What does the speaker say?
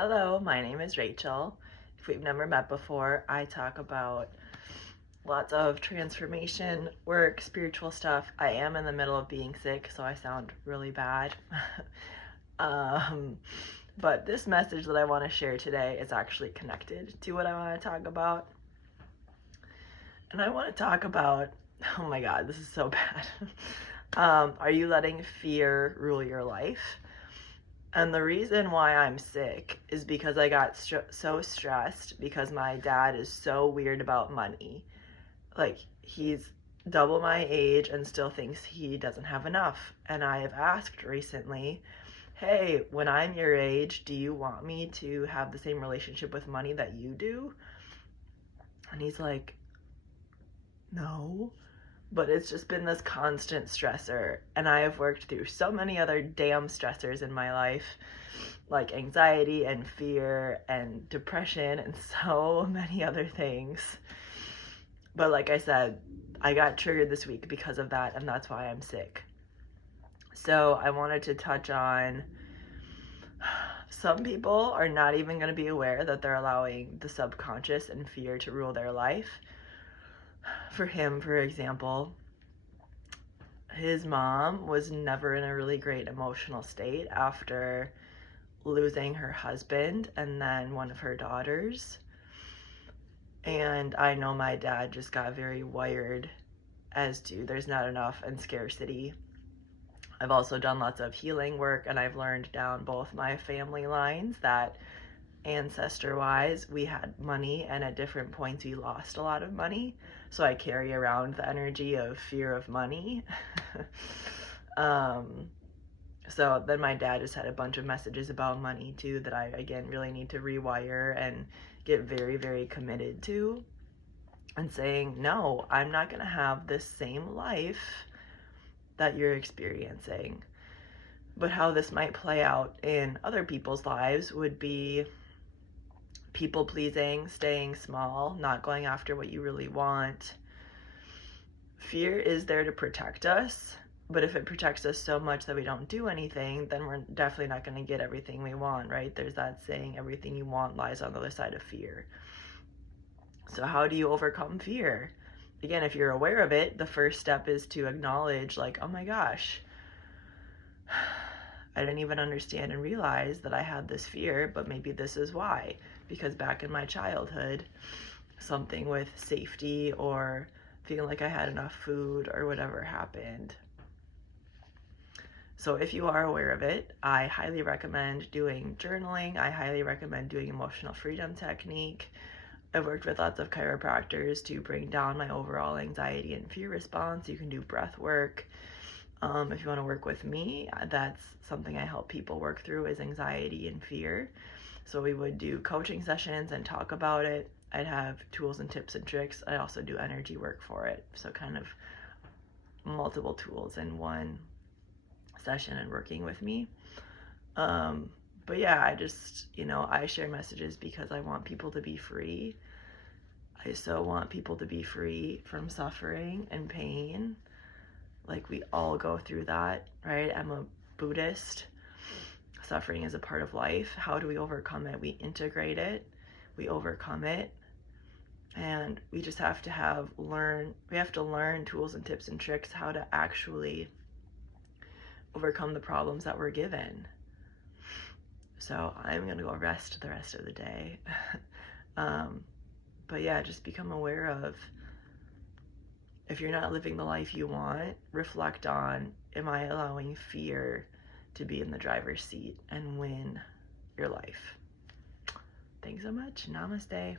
Hello, my name is Rachel. If we've never met before, I talk about lots of transformation, work, spiritual stuff. I am in the middle of being sick, so I sound really bad. um, but this message that I want to share today is actually connected to what I want to talk about. And I want to talk about, oh my God, this is so bad. Are you letting fear rule your life? And the reason why I'm sick is because I got so stressed because my dad is so weird about money. Like, he's double my age and still thinks he doesn't have enough. And I have asked recently, hey, when I'm your age, do you want me to have the same relationship with money that you do? And he's like, no. But it's just been this constant stressor, and I have worked through so many other damn stressors in my life, like anxiety and fear and depression and so many other things. But like I said, I got triggered this week because of that, and that's why I'm sick. So I wanted to touch on, some people are not even going to be aware that they're allowing the subconscious and fear to rule their life. For him, for example, his mom was never in a really great emotional state after losing her husband and then one of her daughters. And I know my dad just got very wired as to there's not enough and scarcity. I've also done lots of healing work, and I've learned down both my family lines that ancestor-wise, we had money, and at different points we lost a lot of money. So I carry around the energy of fear of money. So then my dad just had a bunch of messages about money too that I, again, really need to rewire and get very, very committed to. And saying, no, I'm not going to have this same life that you're experiencing. But how this might play out in other people's lives would be people pleasing, staying small, not going after what you really want. Fear is there to protect us, but if it protects us so much that we don't do anything, then we're definitely not going to get everything we want, right? There's that saying, everything you want lies on the other side of fear. So how do you overcome fear? Again, if you're aware of it, the first step is to acknowledge, like, oh my gosh, I didn't even understand and realize that I had this fear, but maybe this is why. Because back in my childhood, something with safety or feeling like I had enough food or whatever happened. So if you are aware of it, I highly recommend doing journaling. I highly recommend doing emotional freedom technique. I've worked with lots of chiropractors to bring down my overall anxiety and fear response. You can do breath work. If you want to work with me, that's something I help people work through, is anxiety and fear. So we would do coaching sessions and talk about it. I'd have tools and tips and tricks. I also do energy work for it. So kind of multiple tools in one session and working with me. But yeah, I just, I share messages because I want people to be free. I so want people to be free from suffering and pain. Like, we all go through that, right? I'm a Buddhist. Suffering is a part of life. How do we overcome it? We integrate it. We overcome it. And we just have to learn tools and tips and tricks how to actually overcome the problems that we're given. So I'm going to go rest the rest of the day. But yeah, just become aware of, if you're not living the life you want, reflect on, am I allowing fear to be in the driver's seat and win your life? Thanks so much. Namaste.